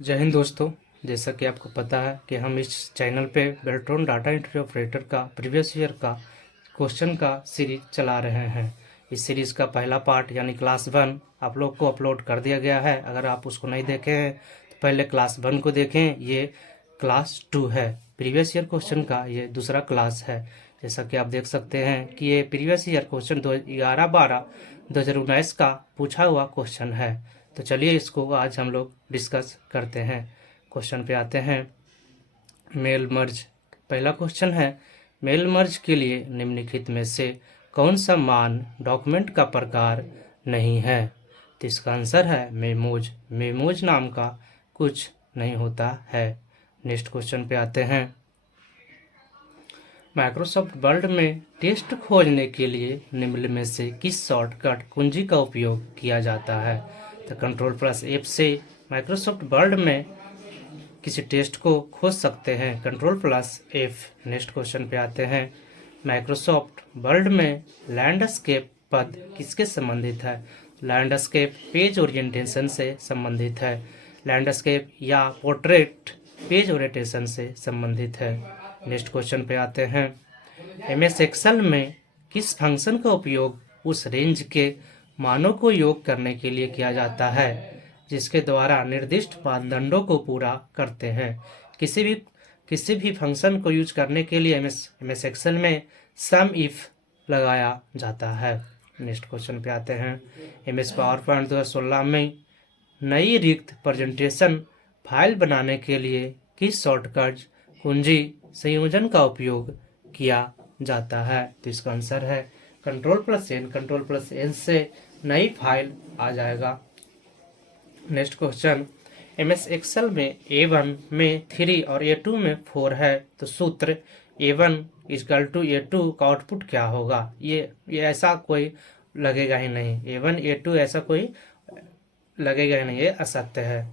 जय हिंद दोस्तों। जैसा कि आपको पता है कि हम इस चैनल पे बेल्ट्रॉन डाटा एंट्री ऑपरेटर का प्रीवियस ईयर का क्वेश्चन का सीरीज चला रहे हैं। इस सीरीज का पहला पार्ट यानी क्लास 1 आप लोग को अपलोड कर दिया गया है। अगर आप उसको नहीं देखे हैं तो पहले क्लास 1 को देखें। ये क्लास 2 है। प्रीवियस ईयर क्वेश्चन का ये दूसरा क्लास है। जैसा कि आप देख सकते हैं कि ये प्रीवियस ईयर क्वेश्चन 2011-12 2019 का पूछा हुआ क्वेश्चन है। तो चलिए इसको आज हम लोग डिस्कस करते हैं। क्वेश्चन पे आते हैं। मेल मर्ज पहला क्वेश्चन है, मेल मर्ज के लिए निम्नलिखित में से कौन सा मान डॉक्यूमेंट का प्रकार नहीं है? तो इसका आंसर है मेमोज। मेमोज नाम का कुछ नहीं होता है। नेक्स्ट क्वेश्चन पे आते हैं। माइक्रोसॉफ्ट वर्ड में टेस्ट खोजने के लिए निम्न में से किस शॉर्टकट कुंजी का उपयोग किया जाता है? तो Ctrl+F से माइक्रोसॉफ्ट वर्ड में किसी टेस्ट को खोज सकते हैं। Ctrl+F। नेक्स्ट क्वेश्चन पे आते हैं। माइक्रोसॉफ्ट वर्ड में लैंडस्केप पद किसके संबंधित है? लैंडस्केप पेज ओरिएंटेशन से संबंधित है। लैंडस्केप या पोर्ट्रेट पेज ओरिएंटेशन से संबंधित है। नेक्स्ट क्वेश्चन पे आते हैं। एमएस एक्सेल में किस फंक्शन का उपयोग उस रेंज के मानों को योग करने के लिए किया जाता है जिसके द्वारा निर्दिष्ट मानदंडों को पूरा करते हैं? किसी भी फंक्शन को यूज करने के लिए एमएस एक्सेल में सम इफ लगाया जाता है। नेक्स्ट क्वेश्चन पे आते हैं। एमएस पावर पॉइंट 2016 में नई रिक्त प्रेजेंटेशन फाइल बनाने के लिए किस शॉर्टकट कुंजी संयोजन का उपयोग किया जाता है? तो इसका आंसर है Ctrl+N। Ctrl+N से नई फाइल आ जाएगा। Next question. एमएस एक्सेल में A1 में 3 और A2 में 4 है तो सूत्र A1 = A2 का आउटपुट क्या होगा? ये ऐसा कोई लगेगा ही नहीं। A1 A2 ऐसा कोई लगेगा ही नहीं, ये असत्य है।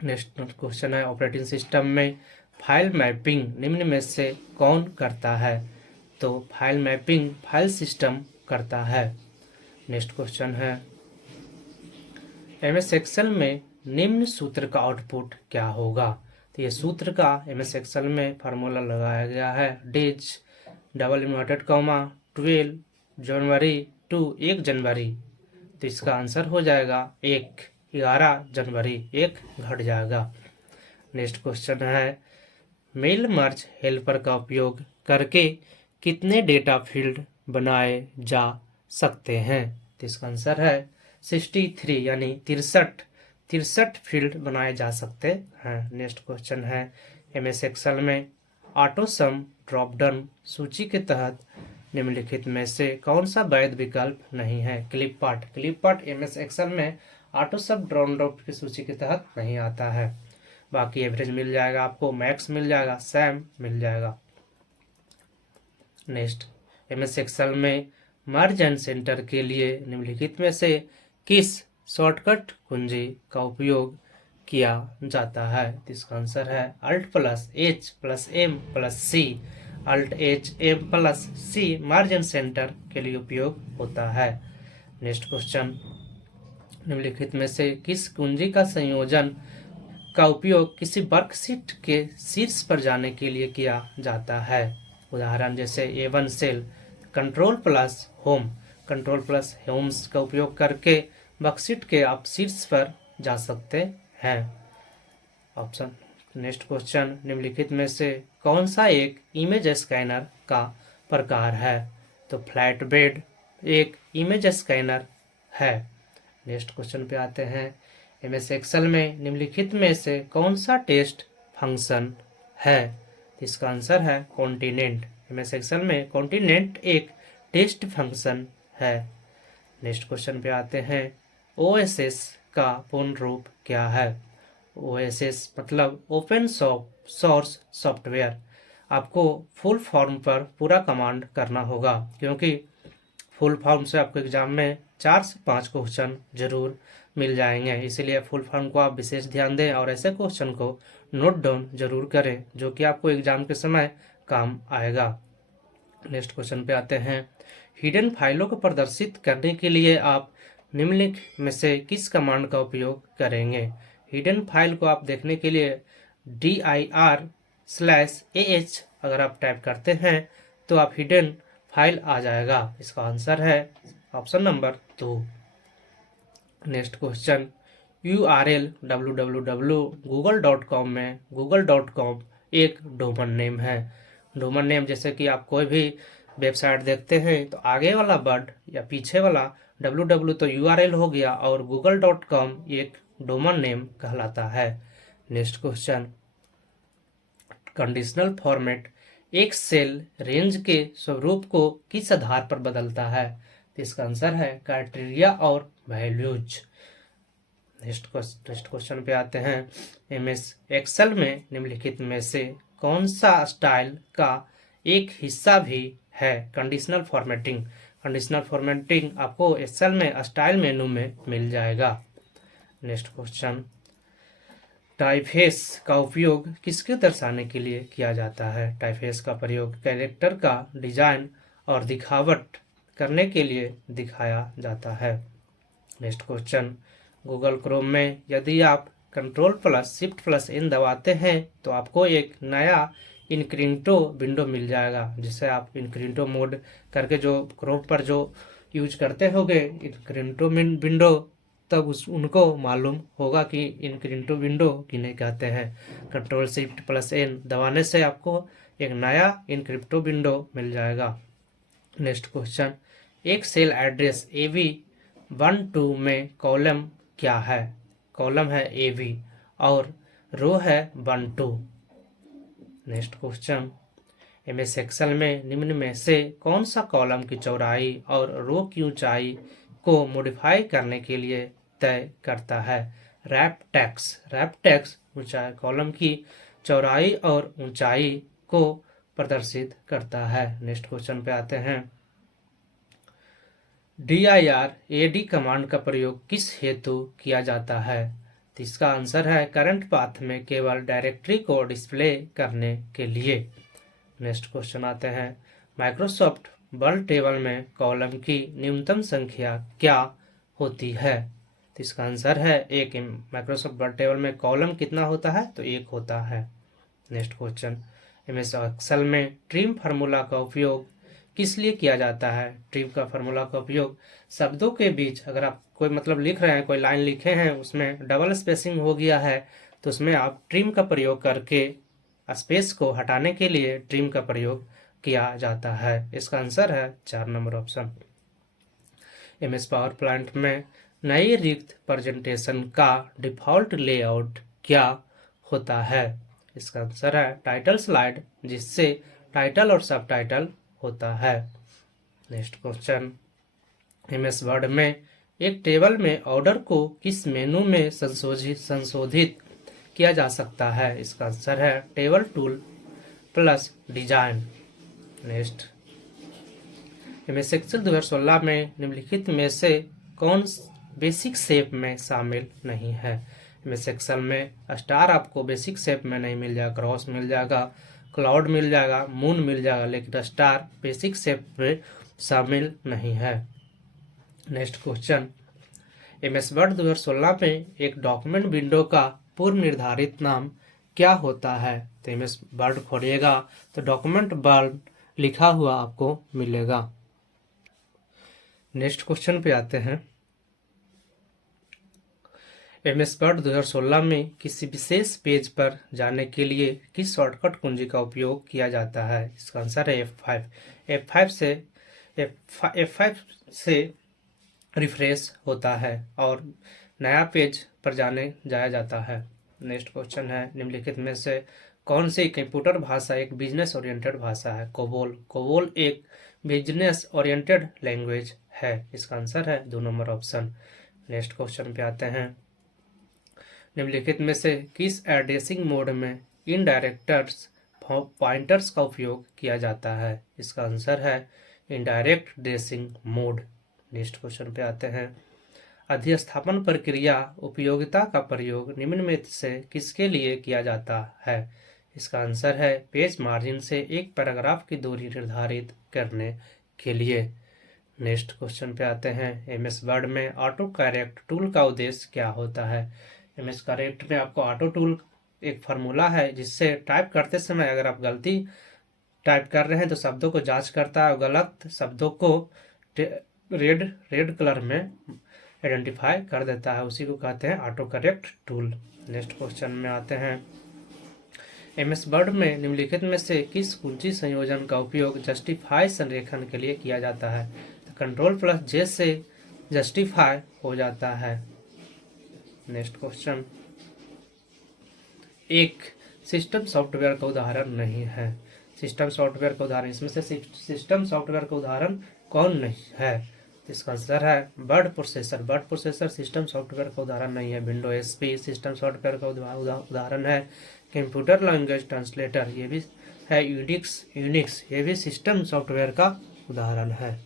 नेक्स्ट क्वेश्चन है। ऑपरेटिंग सिस्टम में फाइल मैपिंग निम्न में से कौन करता है? तो फाइल मैपिंग फाइल सिस्टम करता है। नेक्स्ट क्वेश्चन है। एमएस एक्सेल में निम्न सूत्र का आउटपुट क्या होगा? तो ये सूत्र का एमएस एक्सेल में फार्मूला लगाया गया है। डेज $12 जनवरी टू 1 जनवरी। तो इसका आंसर हो जाएगा 11 जनवरी। 1 घट जाएगा। नेक्स्ट क्वेश्चन है। मेल मर्ज हेल्पर का उपयोग करके कितने डेटा फील्ड बनाए जा सकते हैं? तो इसका आंसर है 63 यानी 63 फील्ड बनाए जा सकते हैं। नेक्स्ट क्वेश्चन है। एमएस एक्सेल में ऑटो सम ड्रॉप डाउन सूची के तहत निम्नलिखित में से कौन सा वैध विकल्प नहीं है? क्लिप एमएस एक्सेल में ऑटो सम ड्रॉप डाउन की सूची के तहत नहीं आता है। बाकी एवरेज मिल जाएगा आपको, मैक्स मिल जाएगा, सैम मिल जाएगा। नेक्स्ट। एमएस एक्सेल में मर्ज एंड सेंटर के लिए निम्नलिखित में से किस शॉर्टकट कुंजी का उपयोग किया जाता है? इसका आंसर है Alt+H+M+C। Alt+H+M+C merge and centre के लिए उपयोग होता है। Next question. निम्नलिखित में से किस कुंजी का संयोजन का उपयोग किसी वर्कशीट के शीर्ष पर जाने के लिए किया जाता है? उदाहरण जैसे A1 सेल। Ctrl+Home का उपयोग करके वर्कशीट के आप शीर्ष पर जा सकते हैं। ऑप्शन। Next question. निम्नलिखित में से कौन सा एक इमेज स्कैनर का प्रकार है? तो फ्लैट बेड एक इमेज स्कैनर है। नेक्स्ट क्वेश्चन पे आते हैं। एमएस एक्सेल में निम्नलिखित में से कौन सा टेस्ट फंक्शन है? इसका आंसर है कॉन्टिनेंट। एमएस एक्सेल में कॉन्टिनेंट एक टेस्ट फंक्शन है। नेक्स्ट क्वेश्चन पे आते हैं। ओएसएस का पूर्ण रूप क्या है? ओएसएस मतलब ओपन सोर्स सॉफ्टवेयर। आपको फुल फॉर्म पर पूरा कमांड करना होगा क्योंकि फुल फॉर्म से आपको एग्जाम में 4 से 5 क्वेश्चन जरूर मिल जाएंगे। इसीलिए फुल फॉर्म को आप विशेष ध्यान दें और ऐसे क्वेश्चन को नोट डाउन जरूर करें जो कि आपको एग्जाम के समय काम आएगा। नेक्स्ट क्वेश्चन पे आते हैं। हिडन फाइलों को प्रदर्शित करने के लिए आप निम्नलिखित में से किस कमांड का उपयोग करेंगे? हिडन फाइल को आप देखने के लिए dir/ah अगर आप टाइप करते हैं तो आप हिडन फाइल आ जाएगा। इसका आंसर है option number 2। Next question, URL www.google.com में google.com एक डोमेन नेम है। डोमेन नेम जैसे कि आप कोई भी वेबसाइट देखते हैं तो आगे वाला वर्ड या पीछे वाला www तो URL हो गया और google.com एक डोमेन नेम कहलाता है। नेक्स्ट क्वेश्चन, कंडीशनल फॉर्मेट एक सेल रेंज के स्वरूप को किस आधार पर बदलता है? तो इसका आंसर है क्राइटेरिया और वैल्यूज। नेक्स्ट क्वेश्चन पे आते हैं, MS एक्सेल में निम्नलिखित में से कौन सा स्टाइल का एक हिस्सा भी है कंडीशनल फॉर्मेटिंग? कंडीशनल फॉर्मेटिंग आपको एक्सेल में स्टाइल मेनू में मिल जाएगा। नेक्स्ट क्वेश्चन, टाइपफेस का उपयोग किसके दर्शाने के लिए किया जाता है? टाइपफेस का प्रयोग कैरेक्टर का डिजाइन और दिखावट करने के लिए दिखाया जाता है। नेक्स्ट क्वेश्चन, गूगल क्रोम में यदि आप Ctrl+Shift+N दबाते हैं तो आपको एक नया इनकॉग्निटो विंडो मिल जाएगा, जिसे आप इनकॉग्निटो मोड करके जो क्रोम पर जो यूज करते होंगे इनकॉग्निटो विंडो, तब उनको मालूम होगा कि इनकॉग्निटो विंडो किन्हें कहते हैं। Ctrl+Shift+N दबाने से आपको एक नया इनकॉग्निटो विंडो मिल जाएगा। नेक्स्ट क्वेश्चन, एक सेल एड्रेस AB12 में कॉलम क्या है? कॉलम है AB और रो है 12। नेक्स्ट क्वेश्चन, MS एक्सेल में निम्न में से कौन सा कॉलम की चौड़ाई और रो की ऊंचाई को मॉडिफाई करने के लिए तय करता है? रैप टेक्स्ट ऊंचाई कॉलम की चौड़ाई और ऊंचाई को प्रदर्शित करता है। नेक्स्ट क्वेश्चन पे आते हैं, dir/ad कमांड का प्रयोग किस हेतु किया जाता है? तो इसका आंसर है करंट पाथ में केवल डायरेक्टरी को डिस्प्ले करने के लिए। नेक्स्ट क्वेश्चन आते हैं, माइक्रोसॉफ्ट वर्ड टेबल में कॉलम की न्यूनतम संख्या क्या होती है? तो इसका आंसर है 1। माइक्रोसॉफ्ट वर्ड टेबल में कॉलम कितना होता है? तो 1 होता है। नेक्स्ट क्वेश्चन, MS एक्सेल में ट्रिम फार्मूला का उपयोग किस लिए किया जाता है? ट्रिम का फार्मूला का उपयोग शब्दों के बीच, अगर आप कोई मतलब लिख रहे हैं, कोई लाइन लिखे हैं उसमें डबल स्पेसिंग हो गया है तो उसमें आप ट्रिम का प्रयोग करके स्पेस को हटाने के लिए ट्रिम का प्रयोग किया जाता है। इसका आंसर है 4 number option. MS power point में नई रिक्त प्रेजेंटेशन का डिफॉल्ट लेआउट क्या होता है? इसका आंसर है टाइटल स्लाइड, जिससे टाइटल और सब टाइटल होता है। नेक्स्ट क्वेश्चन, MS वर्ड में एक टेबल में ऑर्डर को किस मेनू में संशोधित किया जा सकता है? इसका आंसर है table tool plus design. Next, MS Excel 2016 में निम्नलिखित में से कौन बेसिक शेप में शामिल नहीं है? MS एक्सेल में स्टार आपको बेसिक शेप में नहीं मिल जाएगा, क्रॉस मिल जाएगा, क्लाउड मिल जाएगा, मून मिल जाएगा, लेकिन स्टार बेसिक शेप में शामिल नहीं है। नेक्स्ट क्वेश्चन, MS वर्ड 2016 में एक डॉक्यूमेंट विंडो का पूर्व निर्धारित नाम क्या होता है? तो MS वर्ड खोलिएगा तो डॉक्यूमेंट वर्ड लिखा हुआ आपको मिलेगा। नेक्स्ट क्वेश्चन पे आते हैं, MS वर्ड 2016 में किसी विशेष पेज पर जाने के लिए किस शॉर्टकट कुंजी का उपयोग किया जाता है? इसका आंसर है F5 से रिफ्रेश होता है और नया पेज पर जाया जाता है। नेक्स्ट क्वेश्चन है, निम्नलिखित में से कौन सी कंप्यूटर भाषा एक बिजनेस ओरिएंटेड भाषा है? कोबोल एक बिजनेस ओरिएंटेड लैंग्वेज है। इसका आंसर है 2 नंबर ऑप्शन। नेक्स्ट क्वेश्चन पे आते हैं, निम्नलिखित में से किस एड्रेसिंग मोड में इनडायरेक्टर्स पॉइंटर्स का उपयोग किया जाता है? इसका आंसर है indirect dressing mode. Next question पे आते हैं, अधिस्थापन प्रक्रिया उपयोगिता का प्रयोग निम्न में से किसके लिए किया जाता है? इसका आंसर है पेज मार्जिन से एक पैराग्राफ की दूरी निर्धारित करने के लिए। नेक्स्ट क्वेश्चन पे आते हैं, MS वर्ड में ऑटो करेक्ट टूल का उद्देश्य क्या होता है? MS करेक्ट में आपको ऑटो टूल एक फार्मूला है जिससे टाइप करते समय अगर आप गलती टाइप कर रहे हैं तो शब्दों को जांच करता है और गलत शब्दों को रेड रेड कलर में आइडेंटिफाई कर देता है, उसी को कहते हैं auto correct tool. Next question में आते हैं, MS वर्ड में निम्नलिखित में से किस कुंजी संयोजन का उपयोग जस्टिफाई संरेखन के लिए किया जाता है? Ctrl+J से जस्टिफाई हो जाता है। नेक्स्ट क्वेश्चन, एक सिस्टम सॉफ्टवेयर का उदाहरण नहीं है। सिस्टम सॉफ्टवेयर का उदाहरण, इसमें से सिस्टम सॉफ्टवेयर का उदाहरण कौन नहीं है? तो इसका आंसर है word processor. Word processor system software का उदाहरण नहीं है। विंडो एसपी सिस्टम सॉफ्टवेयर का उदाहरण है। कंप्यूटर लैंग्वेज ट्रांसलेटर ये भी है। यूनिक्स ये भी सिस्टम सॉफ्टवेयर का उदाहरण है।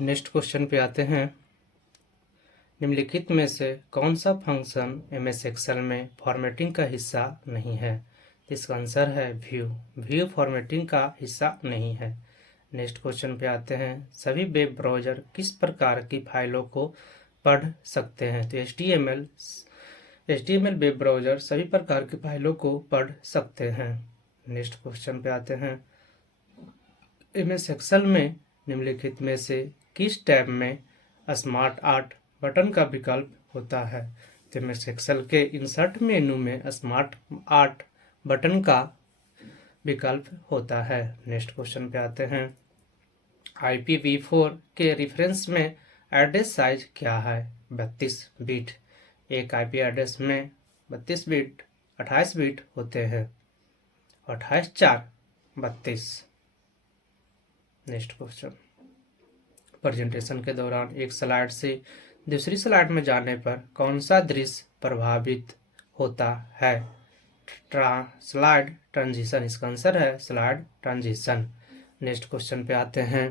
नेक्स्ट क्वेश्चन पे आते हैं, निम्नलिखित में से कौन सा फंक्शन MS एक्सेल में फॉर्मेटिंग का हिस्सा नहीं है? इसका आंसर है व्यू फॉर्मेटिंग का हिस्सा नहीं है। नेक्स्ट क्वेश्चन पे आते हैं, सभी वेब ब्राउज़र किस प्रकार की फाइलों को पढ़ सकते हैं? तो HTML वेब ब्राउज़र सभी प्रकार की फाइलों को पढ़ सकते हैं। नेक्स्ट क्वेश्चन पे आते हैं, MS एक्सेल में निम्नलिखित में से किस टैब में स्मार्ट आर्ट बटन का विकल्प होता है? तो MS एक्सेल के इंसर्ट मेनू में स्मार्ट आर्ट बटन का विकल्प होता है। नेक्स्ट क्वेश्चन पे आते हैं, IPv4 के रेफरेंस में एड्रेस साइज क्या है? 32 बिट। एक IP एड्रेस में 32 बिट 28 बिट होते हैं। 28 4 32। नेक्स्ट क्वेश्चन, प्रेजेंटेशन के दौरान एक स्लाइड से दूसरी स्लाइड में जाने पर कौन सा दृश्य प्रभावित होता है? Slide transition. इसका आंसर है स्लाइड ट्रांजिशन। नेक्स्ट क्वेश्चन पे आते हैं,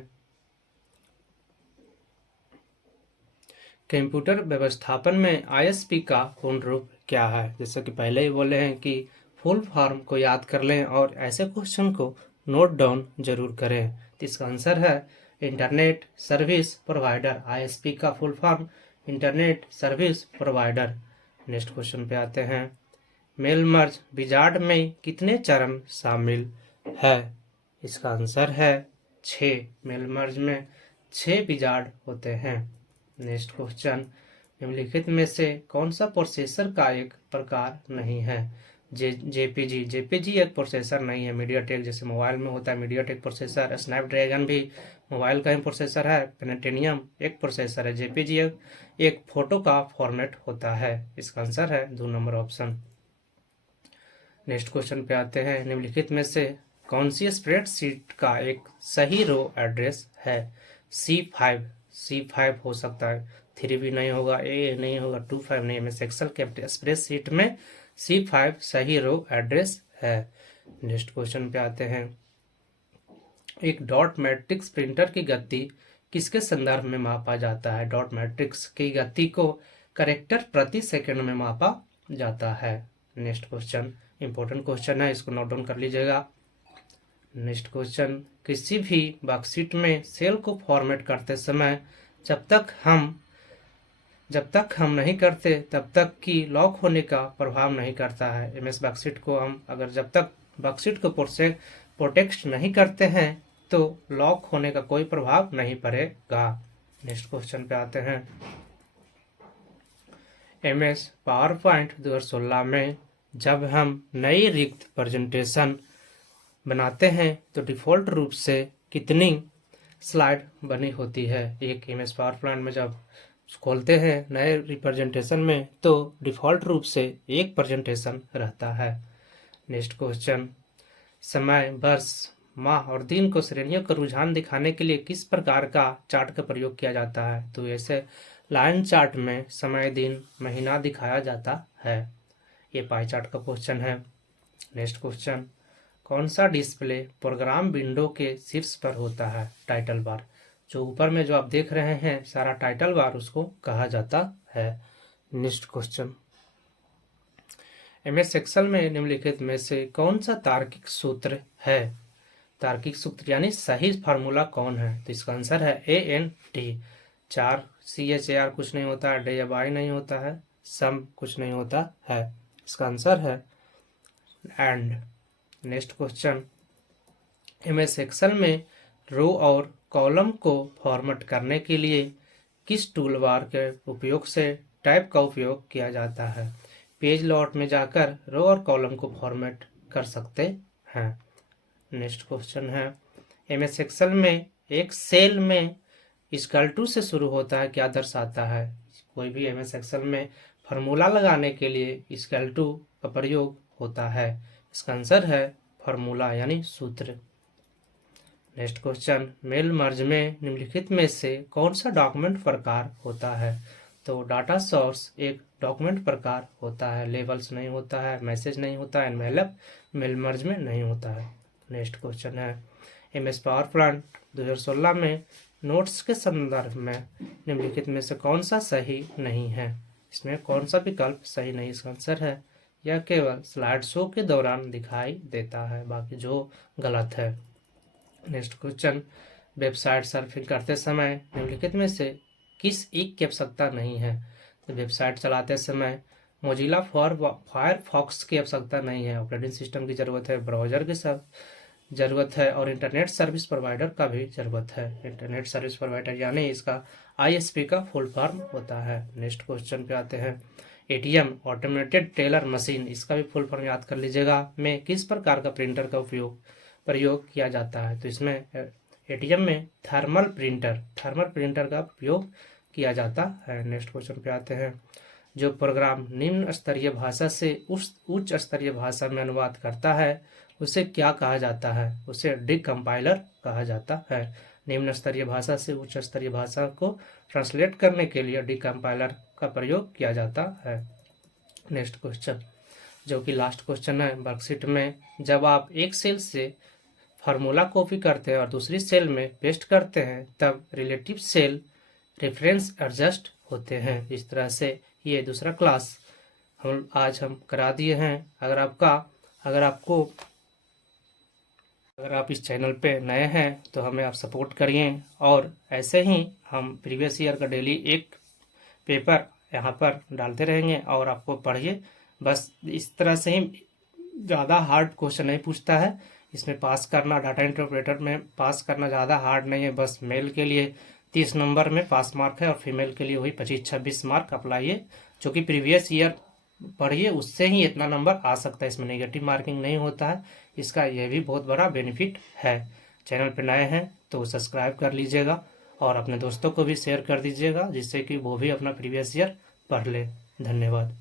कंप्यूटर व्यवस्थापन में ISP का पूर्ण रूप क्या है? जैसे कि पहले ही बोले हैं कि फुल फॉर्म को याद कर लें और ऐसे क्वेश्चन को नोट डाउन जरूर करें। तो इसका आंसर है इंटरनेट सर्विस प्रोवाइडर। ISP का full form internet service provider. Next question पे आते हैं, मेल मर्ज विजार्ड में कितने चरण शामिल है? इसका आंसर है 6। मेल मर्ज में 6 विजार्ड होते हैं। नेक्स्ट क्वेश्चन, निम्नलिखित में से कौन सा प्रोसेसर का एक प्रकार नहीं है? JPG एक प्रोसेसर नहीं है। मीडियाटेक जैसे मोबाइल में होता है मीडियाटेक प्रोसेसर, स्नैपड्रैगन भी मोबाइल का ही प्रोसेसर है। प्लेनेटेनियम एक प्रोसेसर है। JPG एक फोटो का फॉर्मेट होता है। इसका आंसर है 2 नंबर ऑप्शन। नेक्स्ट क्वेश्चन पे आते हैं, निम्नलिखित में से कौन सी स्प्रेडशीट का एक सही रो एड्रेस है? C5 हो सकता है, 3 भी नहीं होगा, A नहीं होगा, 25 नहीं। MS एक्सेल के स्प्रेडशीट में C5 सही रो एड्रेस है। नेक्स्ट क्वेश्चन पे आते हैं, एक डॉट मैट्रिक्स प्रिंटर की गति किसके संदर्भ में मापा जाता है? डॉट मैट्रिक्स की गति को कैरेक्टर प्रति सेकंड में मापा जाता है। नेक्स्ट क्वेश्चन इंपॉर्टेंट क्वेश्चन है, इसको नोट डाउन कर लीजिएगा। नेक्स्ट क्वेश्चन, किसी भी वर्कशीट में सेल को फॉर्मेट करते समय जब तक हम नहीं करते तब तक की लॉक होने का प्रभाव नहीं करता है। MS वर्कशीट को हम अगर जब तक वर्कशीट को प्रोटेक्ट नहीं करते हैं तो लॉक होने का कोई प्रभाव नहीं पड़ेगा। नेक्स्ट क्वेश्चन पे आते हैं, MS पावरपॉइंट 2016 में जब हम नई रिक्त प्रेजेंटेशन बनाते हैं तो डिफ़ॉल्ट रूप से कितनी स्लाइड बनी होती है? एक MS पावरपॉइंट में जब खोलते हैं नए रिप्रेजेंटेशन में तो डिफ़ॉल्ट रूप से एक प्रेजेंटेशन रहता है। नेक्स्ट क्वेश्चन, समय, वर्ष, माह और दिन को श्रेणियों का रुझान दिखाने के लिए किस प्रकार का चार्ट का प्रयोग किया जाता है? तो ऐसे लाइन चार्ट में समय, दिन, महीना दिखाया जाता है। ये पाई चार्ट का क्वेश्चन है। नेक्स्ट क्वेश्चन, कौन सा डिस्प्ले प्रोग्राम विंडो के शीर्ष पर होता है? Title bar. जो ऊपर में जो आप देख रहे हैं सारा टाइटल बार उसको कहा जाता है। नेक्स्ट क्वेश्चन, MS एक्सेल में निम्नलिखित में से कौन सा तार्किक सूत्र है? तार्किक सूत्र यानी सही फार्मूला कौन है? तो इसका आंसर है AND। 4 CHAR कुछ नहीं होता है, D या Y नहीं होता है, सम कुछ नहीं होता है। इसका आंसर है and. Next question, MS Excel में रो और कॉलम को फॉर्मेट करने के लिए किस टूल बार के उपयोग से टाइप का उपयोग किया जाता है? पेज लॉट में जाकर रो और कॉलम को फॉर्मेट कर सकते हैं। नेक्स्ट क्वेश्चन है, एमएस एक्सेल में एक सेल में इक्वल टू से शुरू होता है क्या दर्शाता है? कोई भी एमएस एक्सेल में फार्मूला लगाने के लिए इक्वल टू का प्रयोग होता है। इसका आंसर है फार्मूला यानी सूत्र। नेक्स्ट क्वेश्चन, मेल मर्ज में निम्नलिखित में से कौन सा डॉक्यूमेंट प्रकार होता है? तो डाटा सोर्स एक डॉक्यूमेंट प्रकार होता है, लेबल्स नहीं होता है, मैसेज नहीं होता है, एनवेलप मेल मर्ज में नहीं होता है। नेक्स्ट क्वेश्चन है, एमएस पावर पॉइंट 2016 में नोट्स के संदर्भ में निम्नलिखित में से कौन सा सही नहीं है? इसमें कौन सा विकल्प सही नहीं? इसका आंसर है यह केवल स्लाइड शो के दौरान दिखाई देता है, बाकी जो गलत है। नेक्स्ट क्वेश्चन, वेबसाइट सर्फिंग करते समय निम्नलिखित में से किस एक की आवश्यकता नहीं है? तो वेबसाइट चलाते समय मोजिला फायरफॉक्स की आवश्यकता नहीं है, ऑपरेटिंग सिस्टम की ज़रूरत है, ब्राउज़र की सब ज़रूरत है और इंटरनेट सर्विस प्रोवाइडर का भी ज़रूरत है। इंटरनेट सर्विस प्रोवाइडर यानी इसका आईएसपी का फुल फॉर्म होता है। नेक्स्ट क्वेश्चन पे आते हैं, एटीएम ऑटोमेटेड टेलर मशीन, इसका भी फुल फॉर्म याद कर लीजिएगा, में किस प्रकार का प्रिंटर का प्रयोग किया जाता है? तो इसमें एटीएम में थर्मल प्रिंटर का उपयोग किया जाता है। नेक्स्ट क्वेश्चन पे आते हैं, जो प्रोग्राम निम्न स्तरीय भाषा से उच्च स्तरीय भाषा में अनुवाद करता है उसे क्या कहा जाता है? उसे डिकम्पाइलर कहा जाता है। निम्न स्तरीय भाषा से उच्च स्तरीय भाषा को ट्रांसलेट करने के लिए डिकम्पाइलर का प्रयोग किया जाता है। नेक्स्ट क्वेश्चन, जो कि लास्ट क्वेश्चन है, वर्कशीट में जब आप एक सेल से फार्मूला कॉपी करते हैं और दूसरी सेल में पेस्ट करते हैं तब रिलेटिव सेल रेफरेंस एडजस्ट होते हैं। इस तरह से ये दूसरा क्लास आज हम करा दिए हैं। अगर आप इस चैनल पे नए हैं तो हमें आप सपोर्ट करिए और ऐसे ही हम प्रीवियस ईयर का डेली एक पेपर यहाँ पर डालते रहेंगे और आपको पढ़िए। बस इस तरह से ही ज़्यादा हार्ड क्वेश्चन नहीं पूछता है। इसमें पास करना, डाटा इंटरप्रेटर में पास करना ज़्यादा हार्ड नहीं है। बस मेल के लिए 30 नंबर में पास मार्क है और फीमेल के लिए वही 25-26 मार्क अप्लाइए, जो कि प्रीवियस ईयर पढ़िए, उससे ही इतना नंबर आ सकता है। इसमें नेगेटिव मार्किंग नहीं होता है। इसका यह भी बहुत बड़ा बेनिफिट है। चैनल पर नए हैं तो सब्सक्राइब कर लीजिएगा और अपने दोस्तों को भी शेयर कर दीजिएगा, जिससे कि वो भी अपना प्रीवियस ईयर पढ़ ले। धन्यवाद।